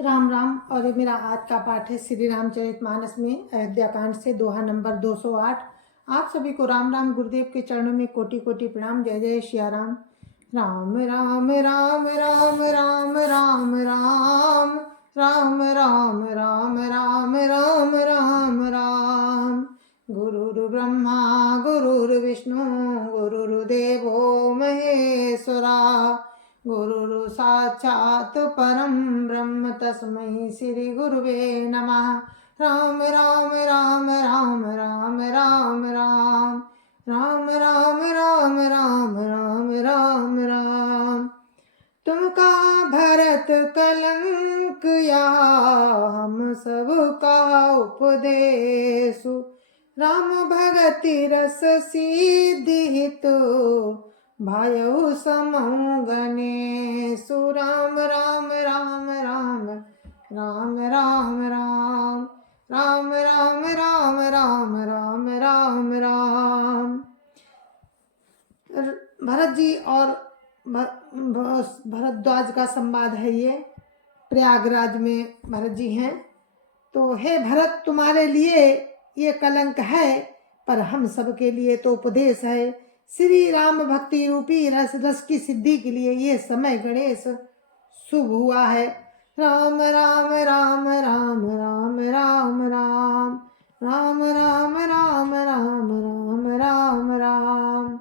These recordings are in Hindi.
राम राम। और ये मेरा आज का पाठ है श्री रामचरितमानस में अयोध्या कांड से दोहा नंबर 208। आप सभी को राम राम। गुरुदेव के चरणों में कोटि कोटि प्रणाम। जय जय सिया राम। राम राम राम राम राम राम राम राम राम राम राम राम राम राम। गुरुर्ब्रह्मा गुरुर्विष्णु गुरुर्देवो महेश्वरा। गुरुर् साक्षात् परं ब्रह्म तस्मै श्री गुरुवे नमः। राम राम राम राम राम राम राम राम राम राम राम राम राम राम। तुमका भरत कलंक या हम सबका उपदेशु। राम भगति रस सिद्धि तो भायउ समौ गणेशु। राम राम राम राम राम राम राम राम राम राम राम राम राम राम। भरत जी और भरद्वाज का संवाद है। ये प्रयागराज में भरत जी हैं। तो हे भरत, तुम्हारे लिए ये कलंक है, पर हम सब के लिए तो उपदेश है। श्री राम भक्ति रूपी रस रस की सिद्धि के लिए ये समय गणेश शुभ हुआ है। राम राम राम राम राम राम राम राम राम राम राम राम राम राम।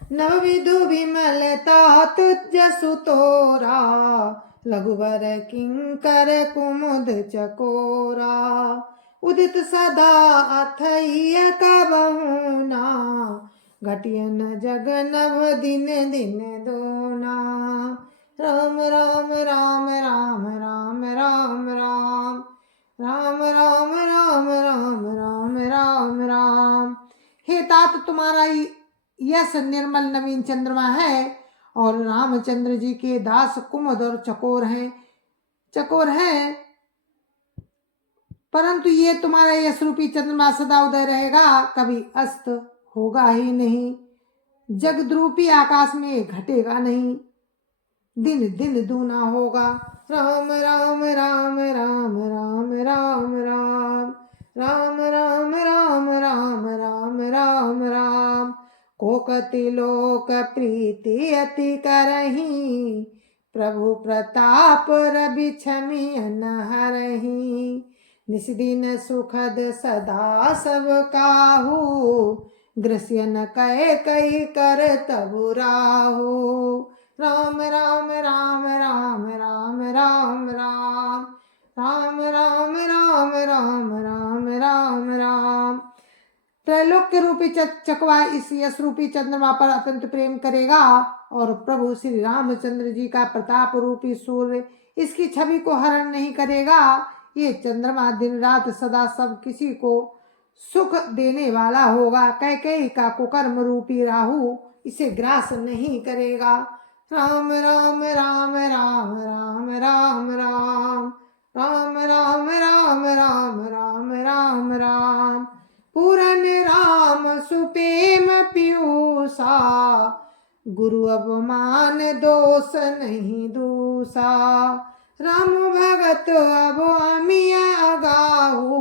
नवविधु विमलता तुझ तोरा। लघुवर किंकर कुमुद चकोरा। उदित सदा अथैय कबहुना। घटियन जग नभ दिन दिन दोना। राम राम राम राम राम राम राम राम राम राम राम राम राम राम। हे तात, तुम्हारा यश निर्मल नवीन चंद्रमा है और रामचंद्र जी के दास कुमुद और चकोर हैं, परंतु ये तुम्हारा यश रूपी चंद्रमा सदा उदय रहेगा, कभी अस्त होगा ही नहीं। जगद्रूपी आकाश में घटेगा नहीं, दिन दिन दूना होगा। राम राम राम राम राम राम राम राम राम राम राम राम राम राम। कोकति लोक प्रीति अति करही। प्रभु प्रताप रवि छमि अनहरही। निस्दिन सुखद सदा सब काहू। ग्रसियन कै कई कर तबु राहु। राम राम राम राम राम राम राम राम राम राम राम राम राम राम। त्रैलोक्य रूपी चकवा इस यश रूपी चंद्रमा पर अत्यंत प्रेम करेगा और प्रभु श्री रामचंद्र जी का प्रताप रूपी सूर्य इसकी छवि को हरण नहीं करेगा। ये चंद्रमा दिन रात सदा सब किसी को सुख देने वाला होगा। कैकेयी का कुकर्म रूपी राहु इसे ग्रास नहीं करेगा। राम राम राम राम राम राम राम राम राम राम राम राम राम राम। पूरन राम सुप्रेम पीयूषा। गुरु अवमान दोष नहीं दूसा। राम भगत अब अमिया अगाहू।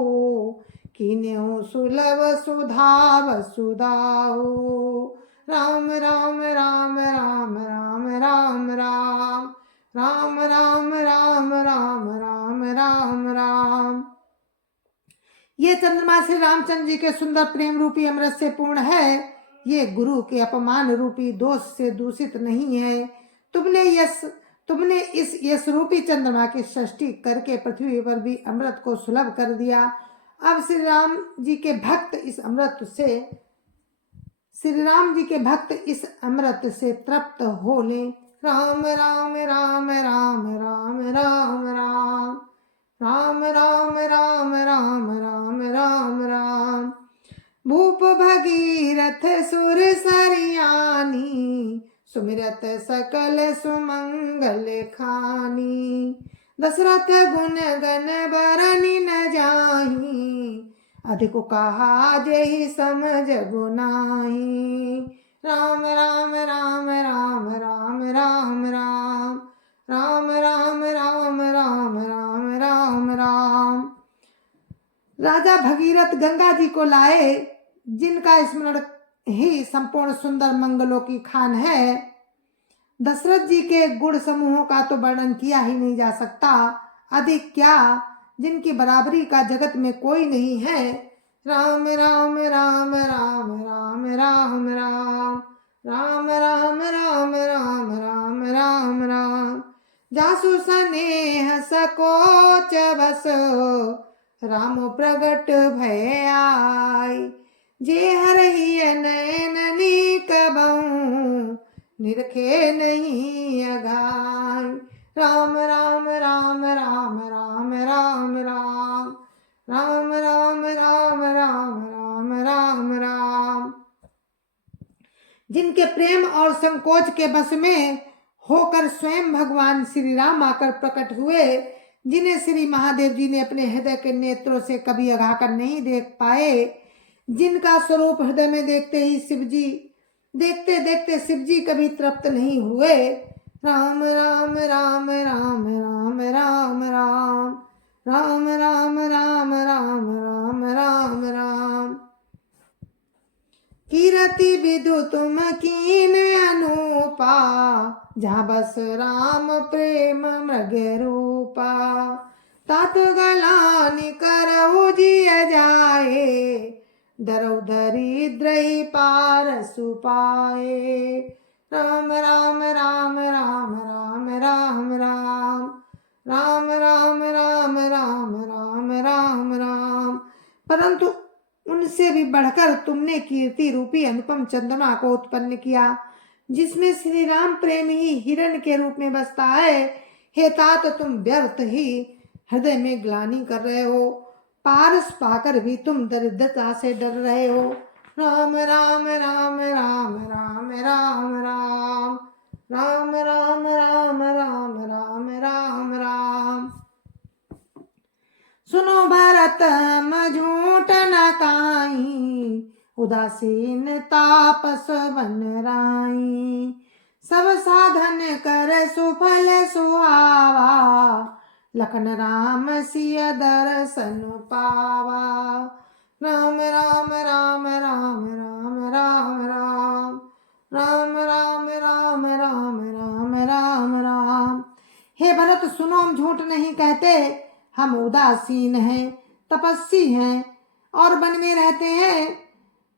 किन्हु सुलभ सुधा वसुधाहु। राम राम राम राम राम राम राम राम राम राम राम राम राम राम। ये चंद्रमा श्री रामचंद्र जी के सुंदर प्रेम रूपी अमृत से पूर्ण है। ये गुरु के अपमान रूपी दोष से दूषित नहीं है। तुमने इस यश रूपी चंद्रमा की सृष्टि करके पृथ्वी पर भी अमृत को सुलभ कर दिया। अब श्री राम जी के भक्त इस अमृत से तृप्त हो ले। राम राम राम राम राम राम राम राम राम राम राम राम राम राम। भूप भगीरथ सुर सरियानी। सुमिरत सकल सुमंगल खानी। दशरथ गुण गण बरनि न जाही। अधिक कहा जेहि समझ गुनाही। राम राम राम राम राम राम राम राम राम राम राम राम राम राम। राजा भगीरथ गंगा जी को लाए, जिनका स्मरण ही संपूर्ण सुंदर मंगलों की खान है। दशरथ जी के गुण समूहों का तो वर्णन किया ही नहीं जा सकता, अधिक क्या जिनकी बराबरी का जगत में कोई नहीं है। राम राम राम राम राम राम राम राम राम राम राम राम राम राम। जासु स्नेह सकोच बस राम प्रगट भय आई। जे हरहि नयन नीक बहु निरखे नहीं अघाई। राम राम राम राम राम राम राम राम राम राम राम राम राम राम। जिनके प्रेम और संकोच के बस में होकर स्वयं भगवान श्री राम आकर प्रकट हुए, जिन्हें श्री महादेव जी ने अपने हृदय के नेत्रों से कभी अघाकर नहीं देख पाए, जिनका स्वरूप हृदय में देखते ही शिव जी देखते देखते शिव जी कभी तृप्त नहीं हुए। राम राम राम राम राम राम राम राम राम राम राम राम राम राम। कीरति विदु तुम कीन अनूपा, जहाँ बस राम प्रेम मृग रूपा। तात गलानि करहु जिय जाए, दरौ दरिद्र ही पारसु पाए। राम राम राम राम राम राम राम राम राम राम राम राम राम राम। परंतु उनसे भी बढ़कर तुमने कीर्ति रूपी अनुपम चंद्रमा को उत्पन्न किया, जिसमें श्री राम प्रेम ही हिरण के रूप में बसता है। हे तात, तुम व्यर्थ ही हृदय में ग्लानि कर रहे हो, पारस पाकर भी तुम दरिद्रता से डर रहे हो। राम राम राम राम राम राम राम राम राम राम राम राम राम राम। सुनो भरत झूठ न काई, उदासीन तापस बन राई। सब साधन कर सुफल सुहावा, लखन राम सिय दर्शन पावा। राम राम राम राम राम राम राम राम राम राम राम राम राम राम। हे भरत सुनो, हम झूठ नहीं कहते, हम उदासीन हैं, तपस्वी हैं और वन में रहते हैं।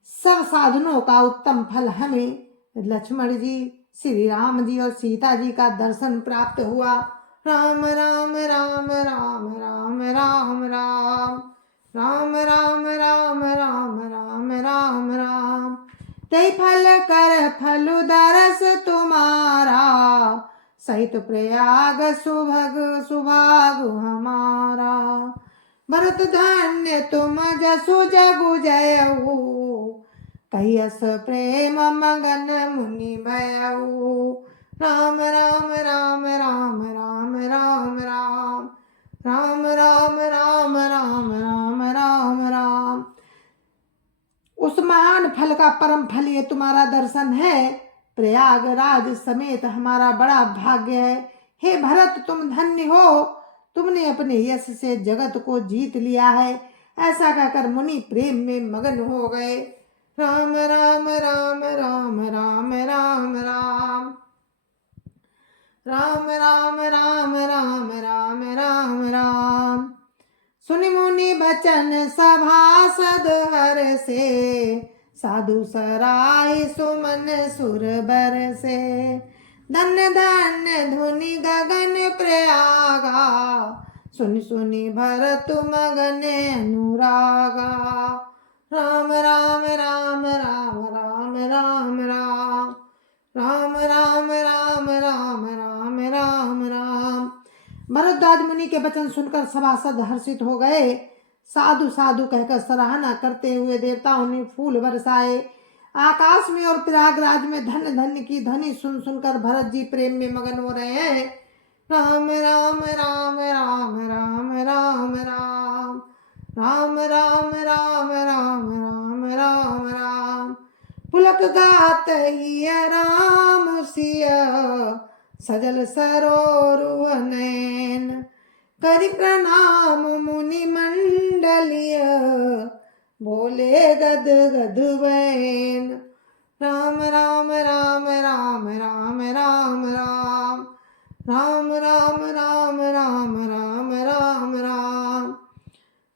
सब साधनों का उत्तम फल हमें लक्ष्मण जी, श्री राम जी और सीता जी का दर्शन प्राप्त हुआ। राम राम राम राम राम राम राम राम राम राम राम राम राम राम। तै फल कर फल दरस तुम्हारा, सहित प्रयाग सुभग सुभाग हमारा। भरत धन्य तुम जसु जगु जयऊ, कहियस प्रेम मगन मुनि भयऊ। राम राम राम राम राम राम राम राम राम राम राम राम राम राम। उस महान फल का परम फल ये तुम्हारा दर्शन है, प्रयागराज समेत हमारा बड़ा भाग्य है। हे भरत, तुम धन्य हो, तुमने अपने यश से जगत को जीत लिया है। ऐसा कहकर मुनि प्रेम में मगन हो गए। राम राम राम राम राम राम राम राम राम राम राम राम राम राम। सुनि मुनि बचन सभासद हर से, साधु सराय सुमन सुर बर से। धन्य धन्य धुनि गगन प्रयागा, सुनि सुनि भरत मगन अनुरागा। राम राम राम राम राम राम राम राम राम राम राम राम राम राम। भरद्वाज मुनि के वचन सुनकर सभासद हर्षित हो गए। साधु साधु कहकर सराहना करते हुए देवताओं ने फूल बरसाए। आकाश में और प्रयागराज में धन्य धन्य की ध्वनि सुन सुनकर भरत जी प्रेम में मगन हो रहे हैं। राम राम राम राम राम राम राम राम राम राम राम राम राम राम। पुलक गात ही राम सिया, सजल सरोरुह नयन। करि प्रणाम मुनि मंडलिय, बोले गद गद बैन। राम राम राम राम राम राम राम, राम राम राम राम राम राम राम।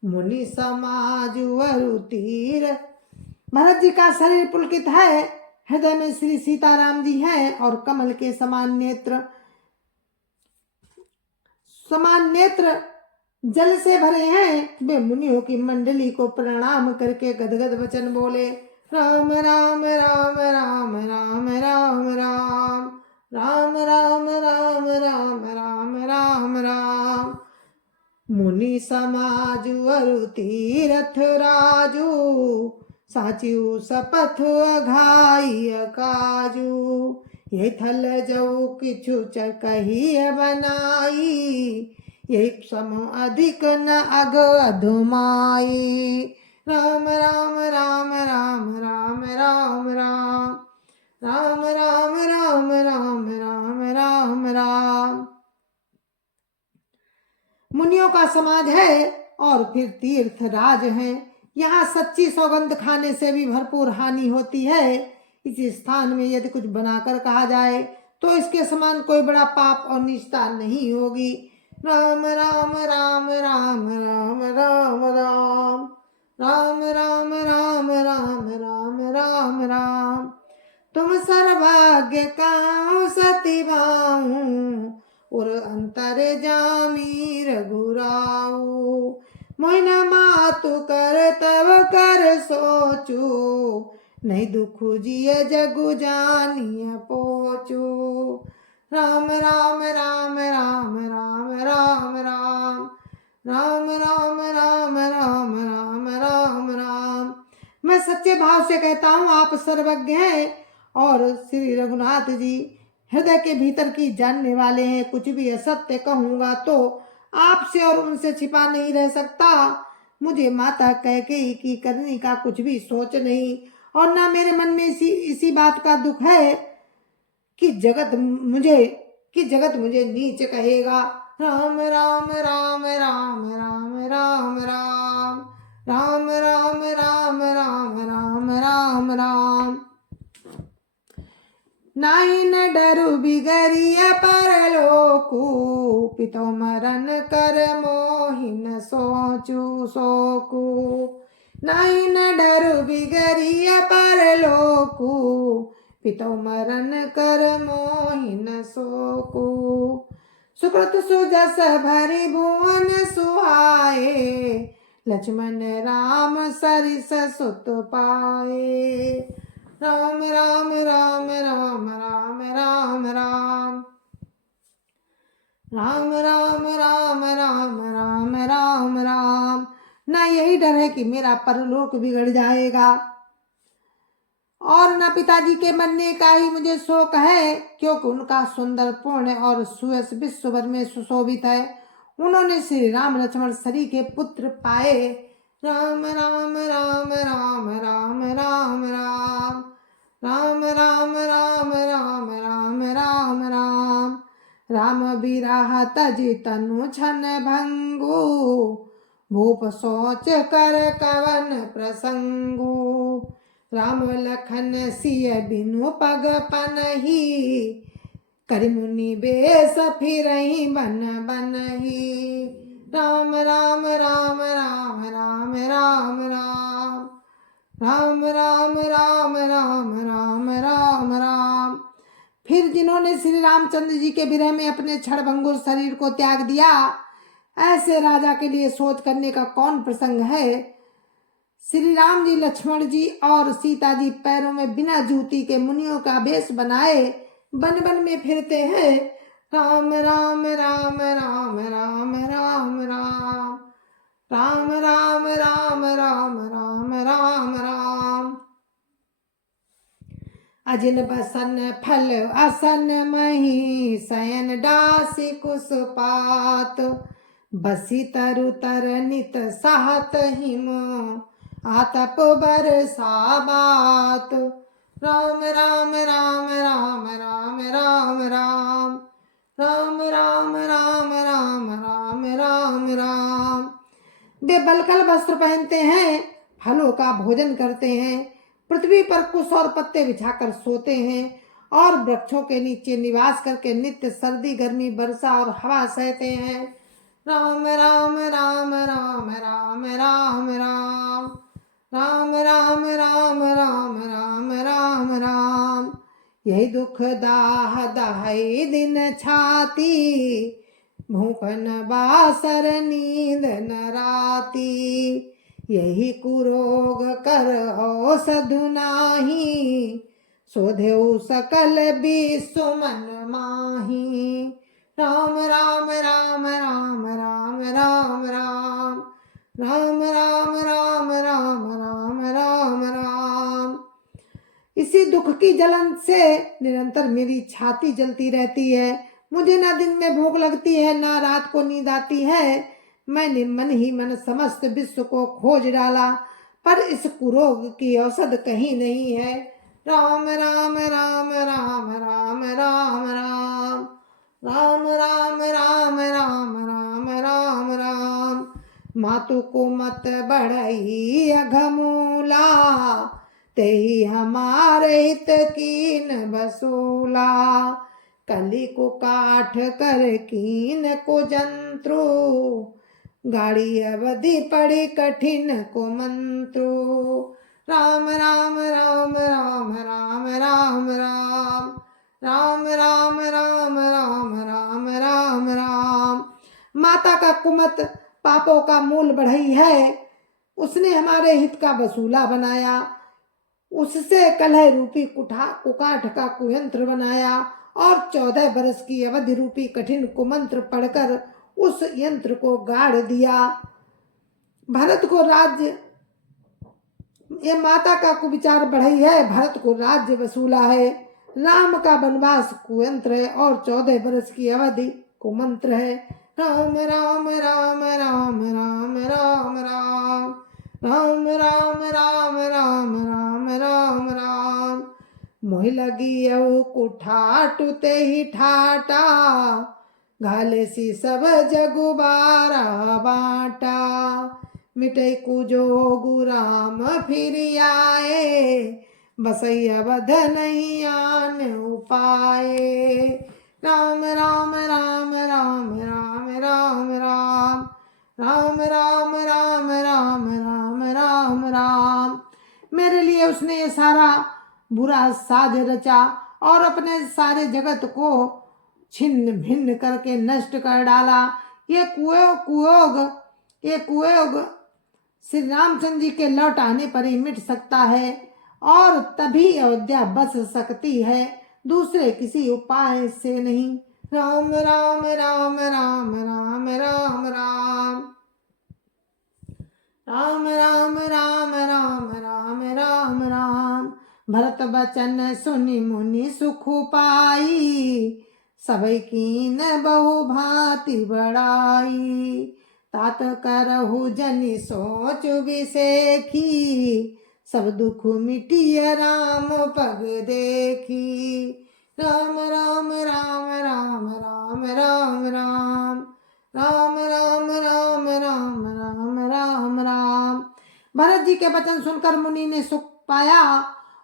मुनि समाज अरु तीर। भरत जी का शरीर पुलकित है, हृदय में श्री सीताराम जी हैं और कमल के समान नेत्र जल से भरे हैं। वे मुनियों की मंडली को प्रणाम करके गदगद वचन बोले, राम राम राम राम राम राम राम, राम राम राम राम राम राम राम। मुनि समाज अरु तीरथ राजू, साचिउ सपथ अघाई काजू। ये थल जऊ किछु कहिए बनाई, ये सम अधिक न अग अधुमाई। राम राम राम राम राम राम राम, राम राम राम राम राम राम राम। मुनियों का समाज है और फिर तीर्थ राज है। यहाँ सच्ची सौगंध खाने से भी भरपूर हानि होती है। इस स्थान में यदि कुछ बनाकर कहा जाए तो इसके समान कोई बड़ा पाप और निष्ठा नहीं होगी। राम राम राम राम राम राम राम, राम राम राम राम राम राम राम। तुम सर्वभाग्य काहू सती बाहूं, और अंतर जामी रघुराऊ। मोहिन मातु कर तब कर सोचू, नहीं दुख जिय जगु जानिय पोचू। राम राम राम राम राम राम राम, राम राम राम राम राम राम राम। मैं सच्चे भाव से कहता हूँ, आप सर्वज्ञ हैं और श्री रघुनाथ जी हृदय के भीतर की जानने वाले हैं। कुछ भी असत्य कहूंगा तो आपसे और उनसे छिपा नहीं रह सकता। मुझे माता कैकेयी की करनी का कुछ भी सोच नहीं, और ना मेरे मन में इसी बात का दुख है कि जगत मुझे नीच कहेगा। राम राम राम राम राम राम राम, राम राम राम राम राम राम राम। नाई न डरु बिगरिया परलोकु, पितो मरण कर मोहिन सोचू सोकू। नाई न डरु बिगरिया परलोकु, पितो मरण कर मोहिन सोकू। सुकृत सुजस भरि भुवन सुहाए, लक्ष्मण राम सरिस सुत पाए। राम राम राम राम राम राम राम, राम राम राम राम राम राम राम। न यही डर है कि मेरा परलोक बिगड़ जाएगा, और न पिताजी के मरने का ही मुझे शोक है, क्योंकि उनका सुंदर पूर्ण और सुयश विश्व भर में सुशोभित है। उन्होंने श्री राम लक्ष्मण सरी के पुत्र पाए। राम राम राम राम राम राम राम, राम राम राम राम राम राम राम। राम बिरह तजि तनु छन भंगु, भूप सोच कर कवन प्रसंगु। राम लखन सिय बिनु पग पनहि, करि मुनि बेस फिरहि बन बनहि। राम राम राम राम राम राम राम, राम राम राम राम राम राम राम। फिर जिन्होंने श्री रामचंद्र जी के विरह में अपने क्षणभंगुर शरीर को त्याग दिया, ऐसे राजा के लिए सोच करने का कौन प्रसंग है। श्री राम जी, लक्ष्मण जी और सीता जी पैरों में बिना जूती के मुनियों का वेश बनाए बन बन में फिरते हैं। राम राम राम राम राम राम राम, राम राम राम राम राम राम राम। अजिन बसन फल असन मही, शयन डासी कुसपात। बसी तरु तर नित साहत हिम, आतप बरसा बात। राम राम राम राम राम राम राम, राम राम राम राम राम राम राम। वे बलकल वस्त्र पहनते हैं, फलों का भोजन करते हैं, पृथ्वी पर कुश और पत्ते बिछाकर सोते हैं और वृक्षों के नीचे निवास करके नित्य सर्दी गर्मी वर्षा और हवा सहते हैं। राम राम राम राम राम राम राम राम राम राम राम राम राम राम। यही दुख दाह दहाई दिन छाती, भूखन बासर नींद न राती। यही कुरोग कर औषधु नाही, सोधेउ सकल विश्व मन माही। राम राम राम राम राम राम राम राम राम राम राम राम राम राम। इसी दुख की जलन से निरंतर मेरी छाती जलती रहती है। मुझे ना दिन में भूख लगती है, ना रात को नींद आती है। मैंने मन ही मन समस्त विश्व को खोज डाला, पर इस कुरोग की औषध कहीं नहीं है। राम राम राम राम राम राम राम राम राम राम राम राम राम राम। मातु को मत बढ़ई अघमूला, तेहि हमारे हित कीन बसूला। कली को काठ कर कीन को जंत्रु, गाड़ी अवधि पड़ी कठिन को मंत्रु। राम राम राम राम राम राम राम राम राम राम राम राम राम राम। माता का कुमत पापों का मूल बढ़ई है, उसने हमारे हित का वसूला बनाया। उससे कलह रूपी कुकाठ का कुयंत्र बनाया और 14 बरस की अवधि रूपी कठिन कुमंत्र पढ़कर उस यंत्र को गाड़ दिया। भरत को राज्य, ये माता का कुविचार बढ़ई है, भरत को राज्य वसूला है। राम का वनवास कुयंत्र है और 14 बरस की अवधि कुमंत्र है। राम राम राम राम राम राम राम राम राम राम राम राम राम राम। मोहि लगी अऊ कुठाटु ते ही ठाटा, घाले सी सब जगु बारा बाटा। मिटै कुजोगु राम फिर आए, बसई अवध नहीं आन उपाए। राम राम राम राम राम राम राम राम राम राम राम राम राम राम। मेरे लिए उसने ये सारा बुरा साज रचा और अपने सारे जगत को छिन्न भिन्न करके नष्ट कर डाला। ये कुयोग श्री रामचंद्र जी के लौट आने पर ही मिट सकता है और तभी अयोध्या बस सकती है, दूसरे किसी उपाय से नहीं। राम राम राम राम राम राम राम राम राम राम राम राम राम राम। भरत बचन सुनि मुनि सुख पाई, सबई कीन बहु भांति बड़ाई। तात करहु जनि सोच विसेखी, सब दुख मिटिय राम पग देखी। राम राम राम राम राम राम राम राम राम राम राम राम राम राम। भरत जी के वचन सुनकर मुनि ने सुख पाया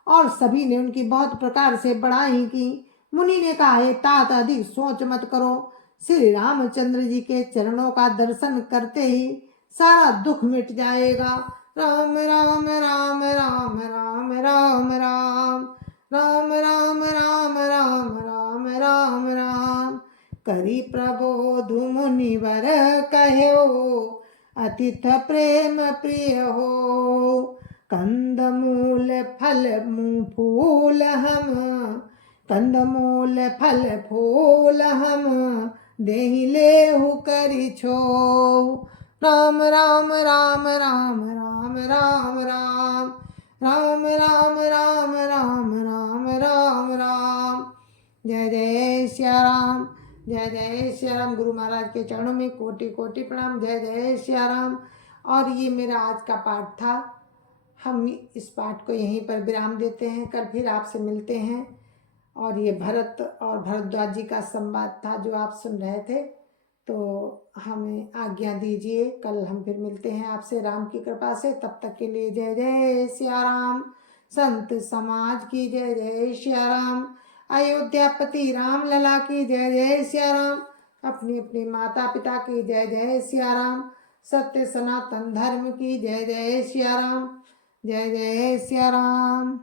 और सभी ने उनकी बहुत प्रकार से बड़ाई की। मुनि ने कहा, हे तात, अधिक सोच मत करो, श्री रामचंद्र जी के चरणों का दर्शन करते ही सारा दुख मिट जाएगा। राम राम राम राम राम राम राम राम राम राम राम राम राम राम। करी प्रबोध मुनिवर कहो, अतिथ प्रेम प्रिय हो। कंदमूल फल फूल हम, कंदमूल फल फूल हम, देहि लेहु करि छो। राम राम राम राम राम राम राम राम राम राम राम राम राम राम। जय जय श्या राम, जय जय श्या राम। गुरु महाराज के चरणों में कोटि कोटि प्रणाम। जय जय श्या राम। और ये मेरा आज का पाठ था। हम इस पाठ को यहीं पर विराम देते हैं, कल फिर आपसे मिलते हैं। और ये भरत और भरद्वाज जी का संवाद था जो आप सुन रहे थे। तो हमें आज्ञा दीजिए, कल हम फिर मिलते हैं आपसे राम की कृपा से। तब तक के लिए जय जय सिया राम। संत समाज की जय जय सिया राम। अयोध्यापति राम लला की जय जय सिया राम। अपनी अपनी माता पिता की जय जय सिया राम। सत्य सनातन धर्म की जय जय सिया राम। जय जय सिया राम।